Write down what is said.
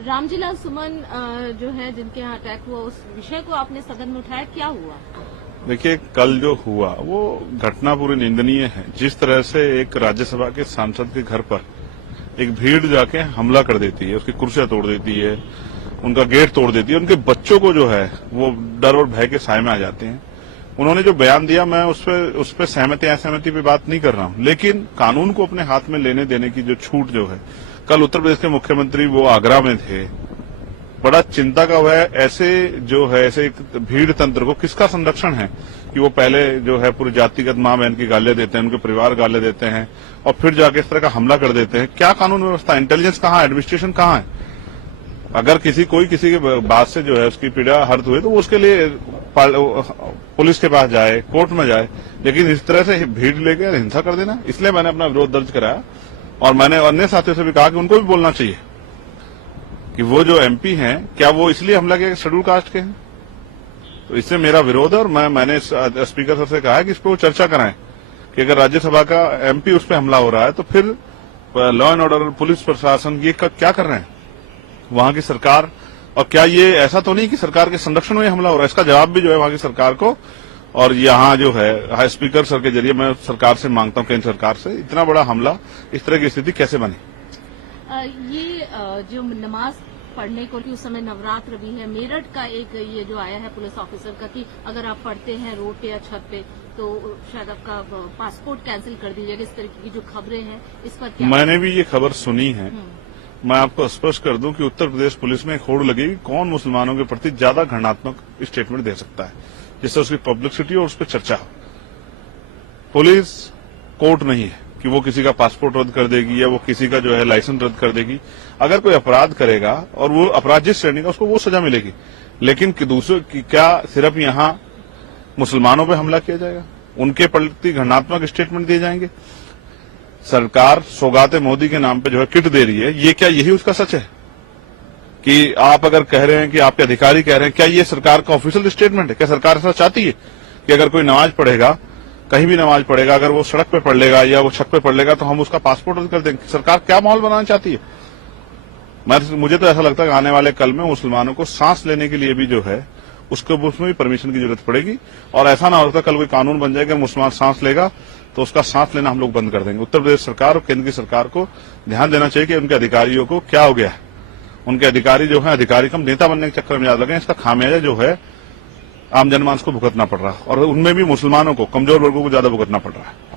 रामजीलाल सुमन जो है जिनके यहाँ अटैक हुआ, उस विषय को आपने सदन में उठाया, क्या हुआ? देखिए, कल जो हुआ वो घटना पूरी निंदनीय है। जिस तरह से एक राज्यसभा के सांसद के घर पर एक भीड़ जाके हमला कर देती है, उसकी कुर्सियां तोड़ देती है, उनका गेट तोड़ देती है, उनके बच्चों को जो है वो डर और भय के साए में आ जाते हैं। उन्होंने जो बयान दिया, मैं उस पर सहमति असहमति पे बात नहीं कर रहा हूं, लेकिन कानून को अपने हाथ में लेने देने की जो छूट जो है, कल उत्तर प्रदेश के मुख्यमंत्री वो आगरा में थे, बड़ा चिंता का वह ऐसे जो है ऐसे एक भीड़ तंत्र को किसका संरक्षण है कि वो पहले जो है पूरी जातिगत मां बहन की गालियां देते हैं, उनके परिवार गालियां देते हैं और फिर जाके इस तरह का हमला कर देते हैं। क्या कानून व्यवस्था, इंटेलिजेंस कहाँ है, एडमिनिस्ट्रेशन कहाँ है? अगर किसी के बात से जो है उसकी पीड़ा हर्ट हुई तो वो उसके लिए पुलिस के पास जाए, कोर्ट में जाए, लेकिन इस तरह से भीड़ लेकर हिंसा कर देना, इसलिए मैंने अपना विरोध दर्ज कराया। और मैंने अन्य साथियों से भी कहा कि उनको भी बोलना चाहिए कि वो जो एमपी हैं, क्या वो इसलिए हमला किया शेड्यूल कास्ट के हैं? तो इससे मेरा विरोध है और मैंने स्पीकर सर से कहा है कि इस पर वो चर्चा कराएं कि अगर राज्यसभा का एमपी उस पर हमला हो रहा है तो फिर लॉ एंड ऑर्डर, पुलिस प्रशासन ये क्या कर रहे हैं वहां की सरकार? और क्या ये ऐसा तो नहीं कि सरकार के संरक्षण में हमला हो रहा है? इसका जवाब भी जो है वहां की सरकार को, और यहाँ जो है स्पीकर सर के जरिए मैं सरकार से मांगता हूँ, केंद्र सरकार से, इतना बड़ा हमला, इस तरह की स्थिति कैसे बनी? ये जो नमाज पढ़ने को, उस समय नवरात्र भी है, मेरठ का एक ये जो आया है पुलिस ऑफिसर का कि अगर आप पढ़ते हैं रोड पे या छत पे तो शायद आपका पासपोर्ट कैंसिल कर दीजिएगा, इस तरीके की जो खबरें हैं, इस पर क्या? मैंने भी ये खबर सुनी है। मैं आपको स्पष्ट कर दूं कि उत्तर प्रदेश पुलिस में एक होड़ लगेगी, कौन मुसलमानों के प्रति ज्यादा घृणात्मक स्टेटमेंट दे सकता है जिससे उसकी पब्लिसिटी और उस पर चर्चा हो। पुलिस कोर्ट नहीं है कि वो किसी का पासपोर्ट रद्द कर देगी या वो किसी का जो है लाइसेंस रद्द कर देगी। अगर कोई अपराध करेगा और वो अपराध जिस श्रेणी का, उसको वो सजा मिलेगी, लेकिन दूसरे की क्या सिर्फ यहाँ मुसलमानों पे हमला किया जाएगा, उनके प्रति घृणात्मक स्टेटमेंट दिए जाएंगे? सरकार सौगाते मोदी के नाम पे जो है किट दे रही है, ये क्या यही उसका सच है कि आप अगर कह रहे हैं कि आपके अधिकारी कह रहे हैं, क्या ये सरकार का ऑफिशियल स्टेटमेंट है? क्या सरकार ऐसा चाहती है कि अगर कोई नमाज पढ़ेगा, कहीं भी नमाज पढ़ेगा, अगर वो सड़क पे पढ़ लेगा या वो छत पे पढ़ लेगा तो हम उसका पासपोर्ट रद्द कर देंगे? सरकार क्या माहौल बनाना चाहती है? मुझे तो ऐसा लगता है कि आने वाले कल में मुसलमानों को सांस लेने के लिए भी जो है उसमें भी परमिशन की जरूरत पड़ेगी, और ऐसा ना होता कल कोई कानून बन जाएगा, मुसलमान सांस लेगा तो उसका सांस लेना हम लोग बंद कर देंगे। उत्तर प्रदेश सरकार और केंद्र की सरकार को ध्यान देना चाहिए कि उनके अधिकारियों को क्या हो गया है। उनके अधिकारी जो है अधिकारी कम नेता बनने के चक्कर में ज्यादा लगे, इसका खामियाजा जो है आम जनमानस को भुगतना पड़ रहा है, और उनमें भी मुसलमानों को, कमजोर वर्गों को ज्यादा भुगतना पड़ रहा है।